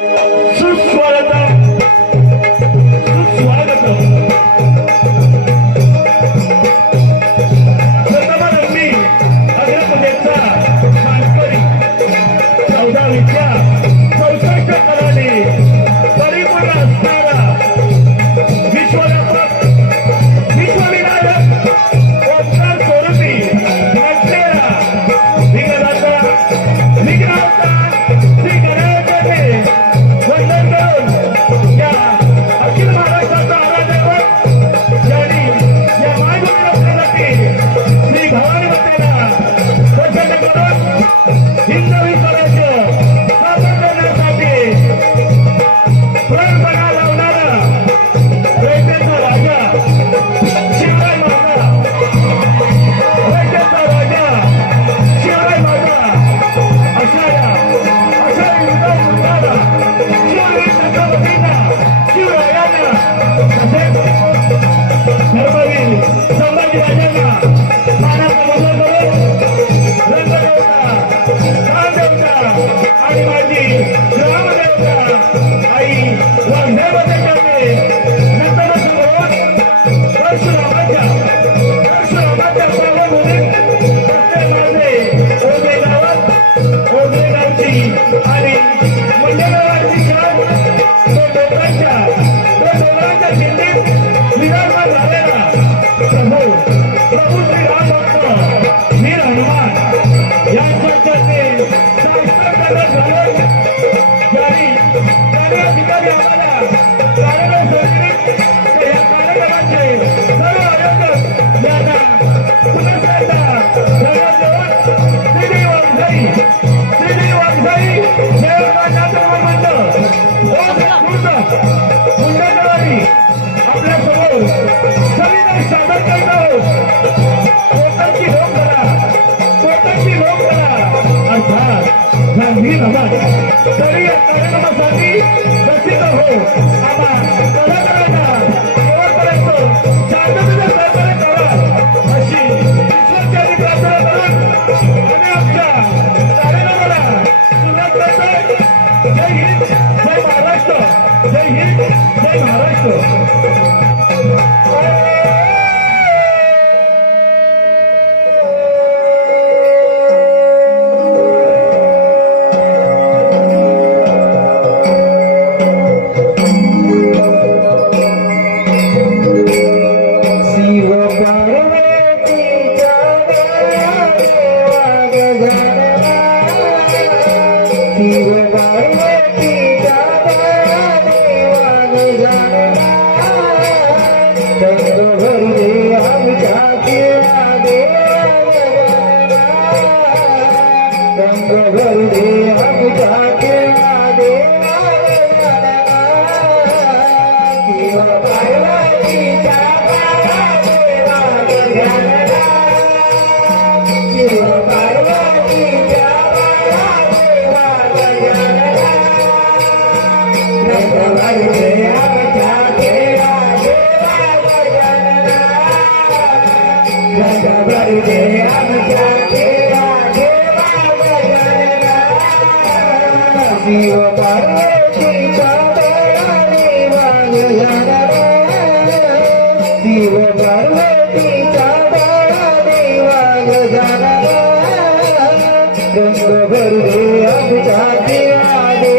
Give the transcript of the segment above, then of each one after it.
Je ferai d'un चांगली नमाज तरी या कार्यक्रमासाठी प्रसिद्ध हो. आभार. ಅದೊಂದು ಬರುವೆ ಅದು ಜಾತಿಯಾದೆ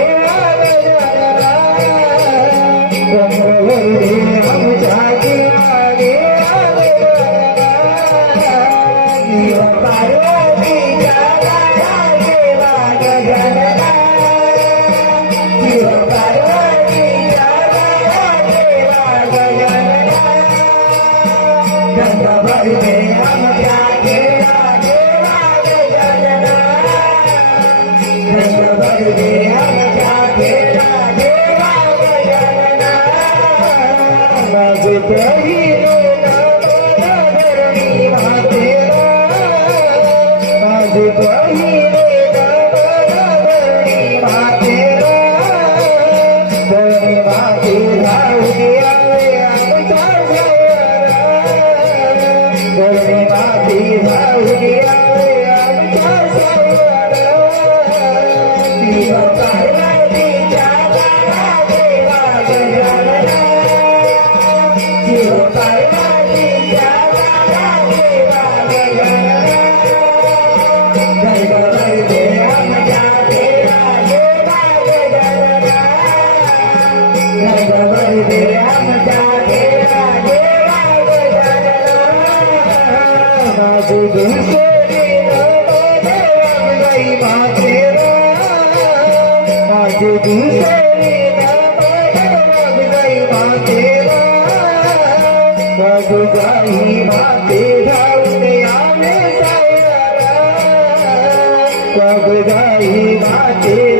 मग गाई माते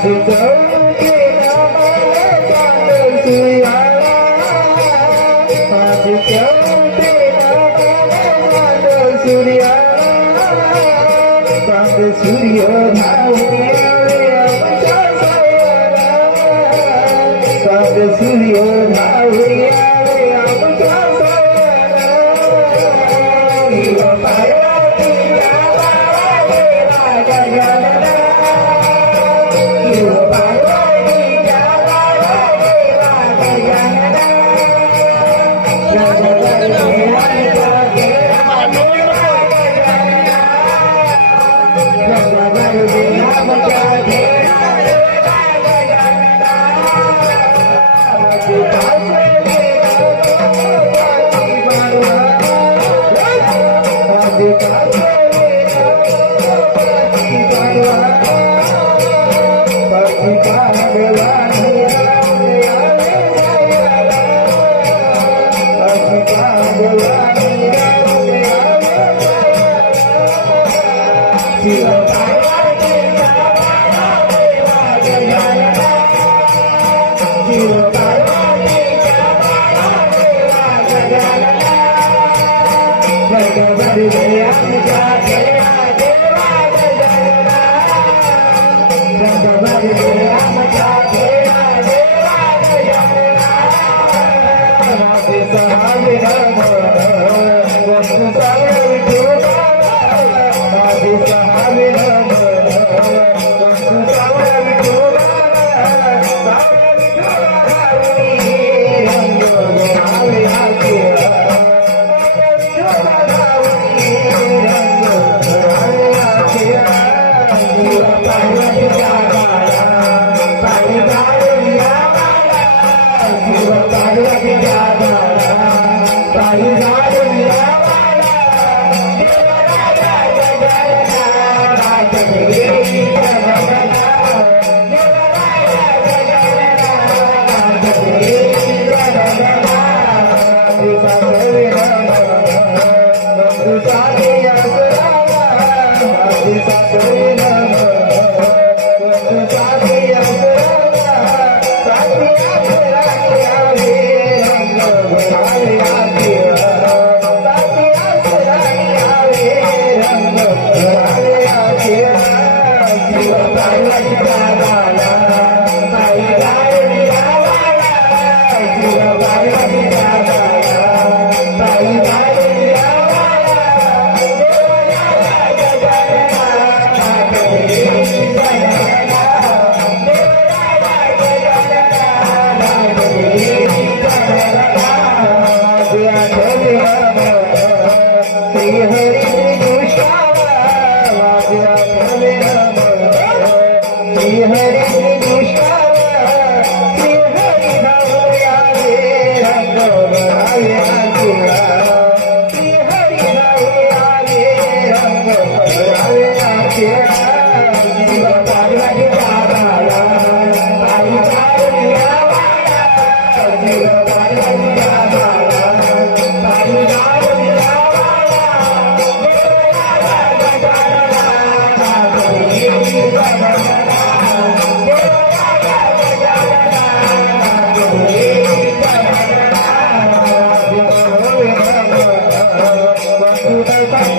Surya, Surya, Surya, Surya, Surya, Surya, Surya, Surya, Surya, Surya, Surya, Surya, Surya, Surya, Surya, Yeah.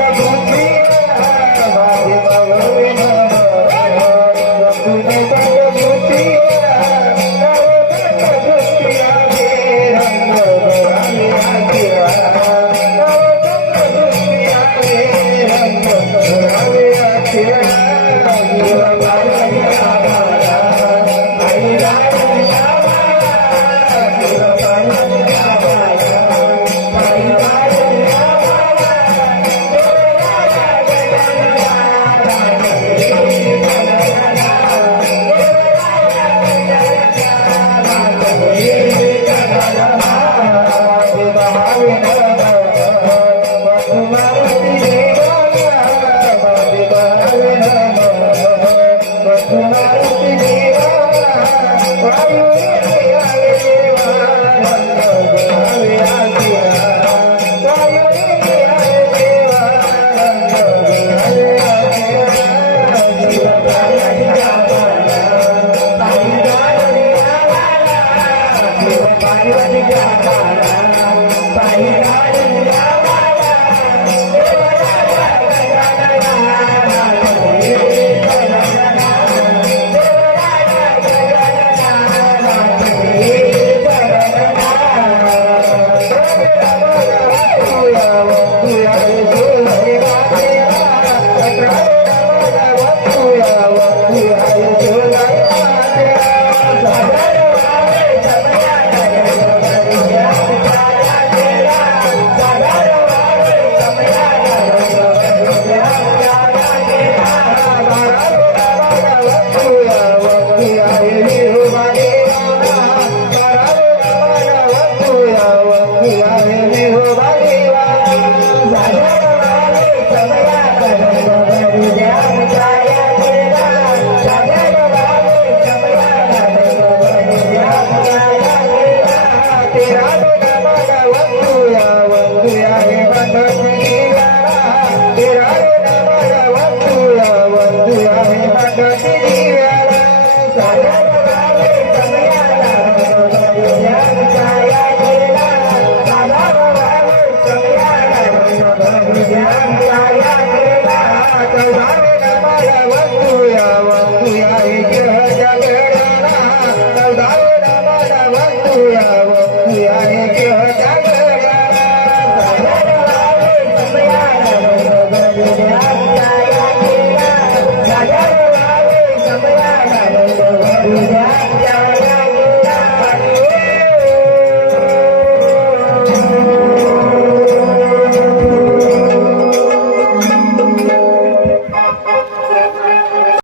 Bye.